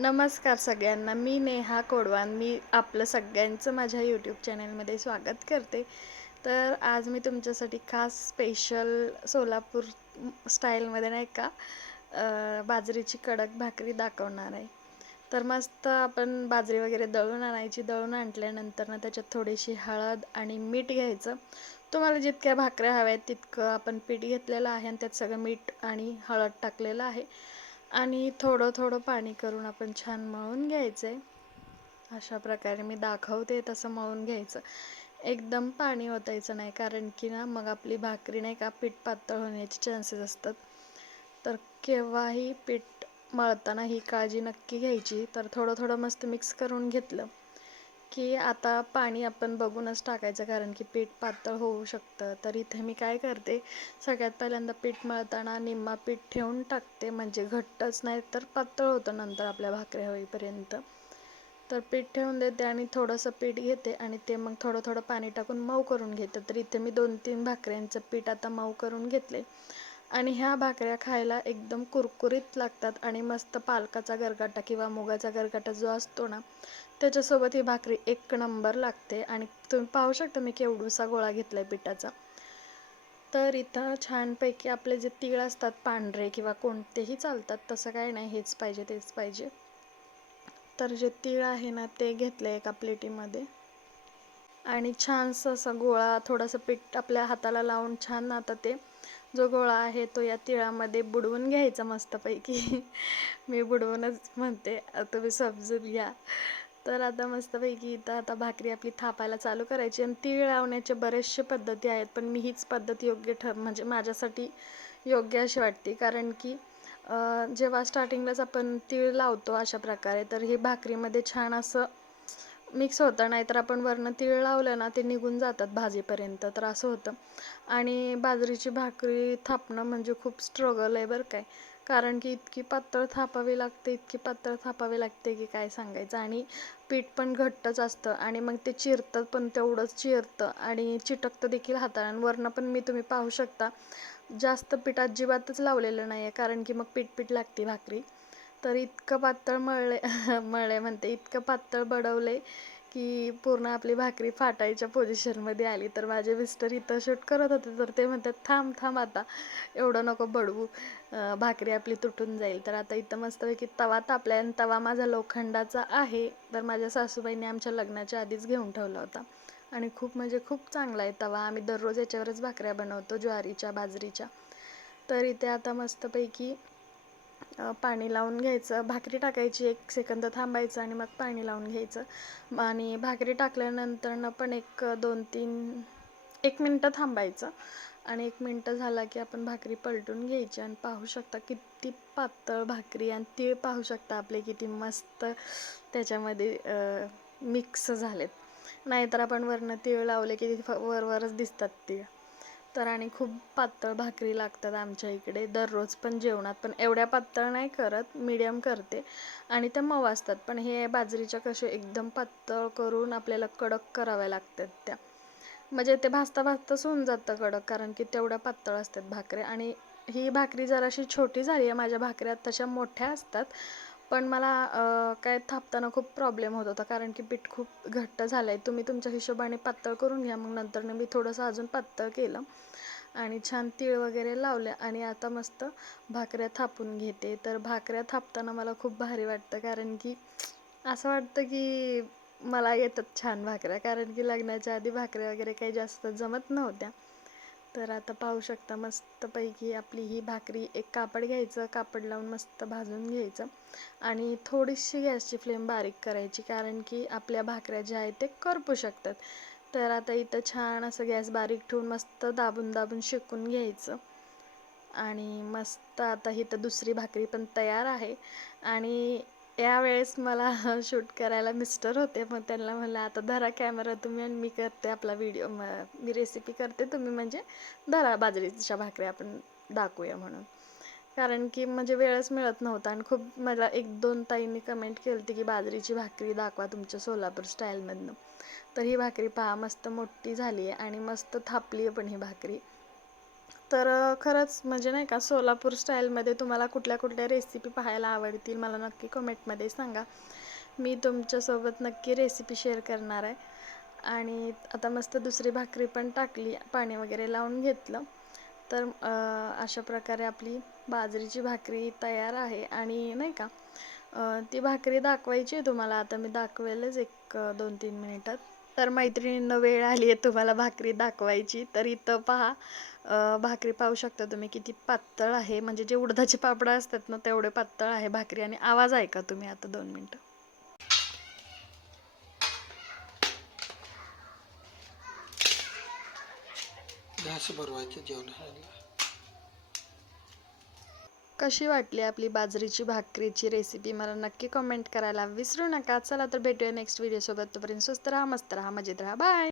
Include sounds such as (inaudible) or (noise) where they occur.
नमस्कार सगळ्यांना. मी नेहा कोडवान. मी आपलं सगळ्यांचं माझ्या यूट्यूब चॅनलमध्ये स्वागत करते. तर आज मी तुमच्यासाठी खास स्पेशल सोलापूर स्टाईलमध्ये नाही का बाजरीची कडक भाकरी दाखवणार आहे. तर मस्त आपण बाजरी वगैरे दळून आणायची. दळून आणल्यानंतर ना त्याच्यात थोडीशी हळद आणि मीठ घ्यायचं. तुम्हाला जितक्या भाकऱ्या हव्या आहेत तितकं आपण पीठ घेतलेलं आहे आणि त्यात सगळं मीठ आणि हळद टाकलेलं आहे. आणि थोडं थोडं पाणी करून आपण छान मळून घ्यायचं आहे अशा प्रकारे मी दाखवते तसं मळून घ्यायचं. एकदम पाणी ओतायचं नाही कारण की ना मग आपली भाकरी नाही का पीठ पातळ होण्याचे चान्सेस असतात. तर केव्हाही पीठ मळताना ही काळजी नक्की घ्यायची. तर थोडं थोडं मस्त मिक्स करून घेतलं. की आता पाणी आपण बघूनच टाकायचं कारण की पीठ पातळ होऊ शकतं. तर इथे मी काय करते सगळ्यात पहिल्यांदा पीठ मळताना निम्मा पीठ ठेवून टाकते. म्हणजे घट्टच नाही तर पातळ होतं नंतर आपल्या भाकऱ्या होईपर्यंत. तर पीठ ठेवून देते आणि थोडंसं पीठ घेते आणि ते मग थोडं थोडं पाणी टाकून मऊ करून घेते. तर इथे मी दोन तीन भाकऱ्यांचं पीठ आता मऊ करून घेतले. आणि ह्या भाकऱ्या खायला एकदम कुरकुरीत लागतात आणि मस्त पालकाचा गरगाटा किंवा मुगाचा गरगाटा जो असतो ना त्याच्यासोबत ही भाकरी एक नंबर लागते. आणि तुम्ही पाहू शकता मी केवढूसा गोळा घेतला आहे पिठाचा. तर इथं छानपैकी आपले जे तीळ असतात पांढरे किंवा कोणतेही चालतात तसं काय नाही हेच पाहिजे तेच पाहिजे. तर जे तीळ आहे ना ते घेतलं एका प्लेटीमध्ये. आणि छानसं असा गोळा थोडंसं पीठ आपल्या हाताला लावून छान आता ते. जो गोळा आहे तो या तिळामध्ये बुडवून घ्यायचा मस्तपैकी. (laughs) मी बुडवूनच म्हणते तुम्ही समजून घ्या. तर आता मस्तपैकी इथं आता भाकरी आपली थापायला चालू करायची आणि तीळ लावण्याचे बरेचसे पद्धती आहेत पण मी हीच पद्धत योग्य ठर म्हणजे माझ्यासाठी योग्य अशी वाटते. कारण की जेव्हा स्टार्टिंगलाच आपण तीळ लावतो अशा प्रकारे तर हे भाकरीमध्ये छान असं मिक्स होतं. नाहीतर आपण वरनं तीळ लावलं ना ते निघून जातात भाजीपर्यंत. तर असं होतं. आणि बाजरीची भाकरी थापणं म्हणजे खूप स्ट्रगल आहे बरं काय कारण की इतकी पातळ थापावी लागते इतकी पातळ थापावी लागते की काय सांगायचं. आणि पीठ पण घट्टच असतं. आणि मग ते चिरतं पण तेवढंच चिरतं. आणि चिटकतं देखील हाताला आणि वरनं पण मी तुम्ही पाहू शकता. जास्त पीठ अजिबातच लावलेलं नाही आहे कारण की मग पीठ पीठ लागते भाकरी. तर इतकं पातळ मळले (laughs) मळले म्हणते इतकं पातळ बडवले की पूर्ण आपली भाकरी फाटायच्या पोझिशनमध्ये आली. तर माझे मिस्टर इथं शूट करत होते. तर ते म्हणतात थांब थांब आता एवढं नको बडवू. भाकरी आपली तुटून जाईल. तर आता इथं मस्तपैकी तवा तापला आणि तवा माझा लोखंडाचा आहे. तर माझ्या सासूबाईने आमच्या लग्नाच्या आधीच घेऊन ठेवला होता. आणि खूप म्हणजे खूप चांगला आहे तवा. आम्ही दररोज याच्यावरच भाकऱ्या बनवतो ज्वारीच्या बाजरीच्या. तर इथे आता मस्तपैकी पाणी लावून घ्यायचं. भाकरी टाकायची एक सेकंद थांबायचं आणि मग पाणी लावून घ्यायचं. आणि भाकरी टाकल्यानंतर पण एक दोन तीन एक मिनटं थांबायचं. आणि एक मिनटं झाला की आपण भाकरी पलटून घ्यायची आणि पाहू शकता किती पातळ भाकरी आणि तीळ पाहू शकता आपले किती मस्त त्याच्यामध्ये मिक्स झालेत. नाहीतर आपण वरनं तीळ लावले की फ- दिसतात तीळ. तर आणि खूप पातळ भाकरी लागतात आमच्या इकडे दररोज पण जेवणात. पण एवढ्या पातळ नाही करत मीडियम करते. आणि त्या मऊ असतात. पण हे बाजरीच्या कसे एकदम पातळ करून आपल्याला कडक कराव्या लागतात त्या. म्हणजे ते भाजता भाजताच होऊन जातं कडक कारण की तेवढ्या पातळ असतात भाकऱ्या. आणि ही भाकरी जराशी छोटी झाली आहे. माझ्या भाकऱ्या तशा मोठ्या असतात. पण मला काय थापताना खूप प्रॉब्लेम होत होता. कारण की पीठ खूप घट्ट झालं आहे तुम्ही तुमच्या हिशोबाने पातळ करून घ्या. मग नंतर मी थोडंसं अजून पातळ केलं. आणि छान तीळ वगैरे लावले. आणि आता मस्त भाकऱ्या थापून घेते. तर भाकऱ्या थापताना मला खूप भारी वाटतं. कारण की असं वाटतं की मला येतात छान भाकऱ्या. कारण की लग्नाच्या आधी भाकऱ्या वगैरे काही जास्त जमत नव्हत्या. तर आता पाहू शकता मस्तपैकी आपली ही भाकरी एक कापड घ्यायचं कापड लावून मस्त भाजून घ्यायचं आणि थोडीशी गॅसची फ्लेम बारीक करायची कारण की आपल्या भाकऱ्या ज्या आहेत ते करपू शकतात. तर आता इथं छान असं गॅस बारीक ठेवून मस्त दाबून दाबून शिकून घ्यायचं आणि मस्त आता इथं दुसरी भाकरी पण तयार आहे आणि यावेळेस मला (laughs) शूट करायला मिस्टर होते मग त्यांना म्हणलं आता धरा कॅमेरा तुम्ही आणि मी करते आपला व्हिडिओ मी रेसिपी करते तुम्ही म्हणजे धरा बाजरीच्या भाकऱ्या आपण दाखवूया म्हणून. कारण की म्हणजे वेळच मिळत नव्हता आणि खूप मला एक दोन ताईंनी कमेंट केली होती की बाजरीची भाकरी दाखवा तुमच्या सोलापूर स्टाईलमधनं तर ही भाकरी पहा मस्त मोठी झाली आहे आणि मस्त थापली आहे पण ही भाकरी. तर खरंच म्हणजे नाही का सोलापूर स्टाईलमध्ये तुम्हाला कुठल्या कुठल्या रेसिपी पाहायला आवडतील मला नक्की कमेंटमध्ये सांगा. मी तुमच्यासोबत नक्की रेसिपी शेअर करणार आहे. आणि आता मस्त दुसरी भाकरी पण टाकली पाणी वगैरे लावून घेतलं. तर अशा प्रकारे आपली बाजरीची भाकरी तयार आहे. आणि नाही का ती भाकरी दाखवायची आहे तुम्हाला. आता मी दाखवेलच एक दोन तीन मिनिटात. तर मैत्रिणींना वेळ आली आहे तुम्हाला भाकरी दाखवायची. तर इथं पहा भाकरी पाहू शकता तुम्ही किती पातळ आहे. म्हणजे जे उडदाचे पापड असतात ना तेवढे पातळ आहे भाकरी. आणि आवाज ऐका तुम्ही आता दोन मिनटं. गॅस जेवणाला. कशी वाटली आपली बाजरीची भाकरीची रेसिपी मला नक्की कमेंट करायला विसरू नका. चला तर भेटूया नेक्स्ट व्हिडिओसोबत तोपर्यंत स्वस्त राहा मस्त राहा मजेत राहा. बाय